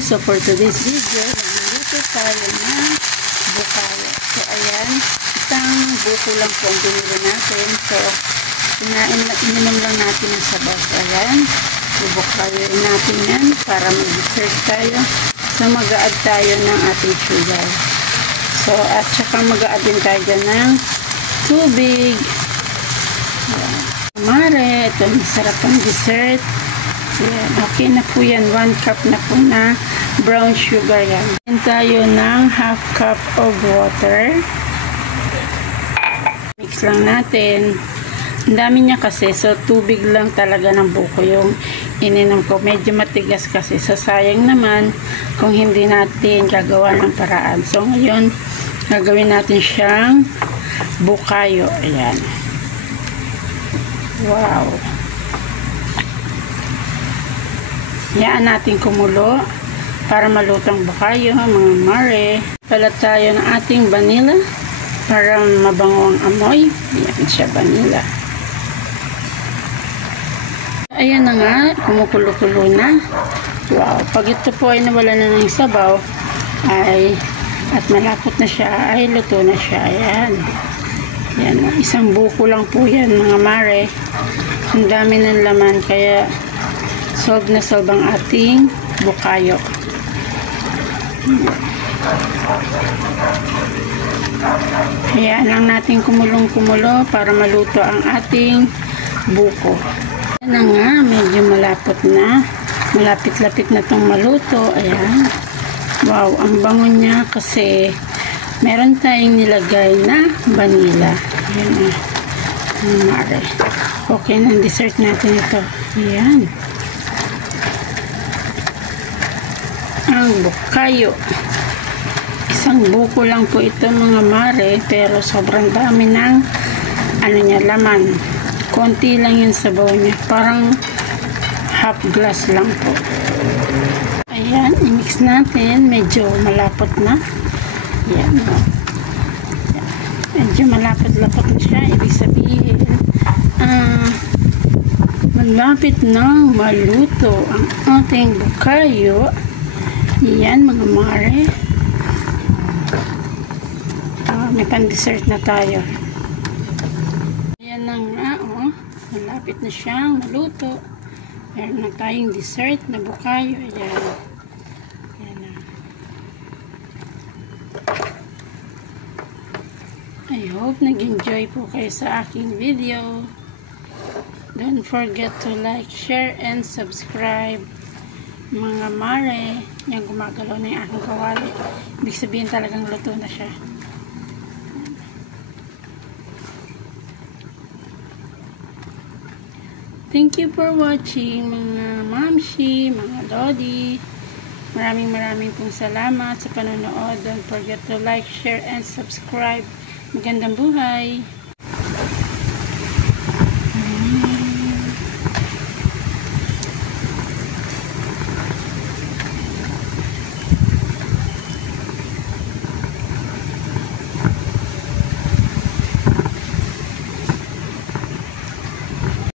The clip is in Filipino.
So for today's video, magluluto tayo ng bukayo. So ayan, isang buko lang po ang binili natin. So ininom lang natin ang sabaw. So ayan, bubukayoin natin yan para mag-dessert tayo. So mag-a-add tayo ng ating sugar. So at saka mag-a-add din tayo dyan ng tubig. Ayan. Mare, ito masarap ang dessert. Yan, okay na po yan. 1 cup na po na brown sugar yan. Yan tayo ng half cup of water. Mix lang natin. Ang dami niya kasi. So, tubig lang talaga ng buko yung ininom ko. Medyo matigas kasi. So, sayang naman kung hindi natin gagawa ng paraan. So, ngayon, gagawin natin siyang bukayo. Ayan. Wow. Hayaan natin kumulo para malutong bukayo, mga mare. Palat tayo ng ating vanilla para mabango ang amoy. Ayan siya, vanilla. Ayan na nga, kumukulo-kulo na. Wow, pag ito po ay nawala na ng sabaw at malapot na siya, ay luto na siya. Ayan. Ayan, isang buko lang po yan, mga mare. Ang dami ng laman, kaya solve na solve ang ating bukayo. Hayaan lang natin kumulong-kumulo para maluto ang ating buko. Ayan na nga, medyo malapot na. Malapit-lapit na itong maluto. Ayan. Wow, ang bango niya kasi meron tayong nilagay na vanilla. Ayan na. Mare. Okay na, dessert natin ito. Ayan. Ang bukayo. Isang buko lang po ito, mga mare, pero sobrang dami ng laman. Konti lang yung sabaw niya. Parang half glass lang po. Ayan, i-mix natin. Medyo malapot na. Ayan. Medyo malapot-lapot na siya. Ibig sabihin, malapit na maluto ang ating bukayo. Yan, mga mare. May pan-dessert na tayo. Ayan na nga, oh. Malapit na siyang maluto. Meron na tayong dessert na bukayo. Ayan. Ayan na. I hope nag-enjoy po kayo sa aking video. Don't forget to like, share, and subscribe. Mga mare, yung gumagalaw na yung aking kawali. Ibig sabihin talagang luto na siya. Thank you for watching, mga mamshi, mga lodi. Maraming pong salamat sa panonood. Don't forget to like, share, and subscribe. Magandang buhay!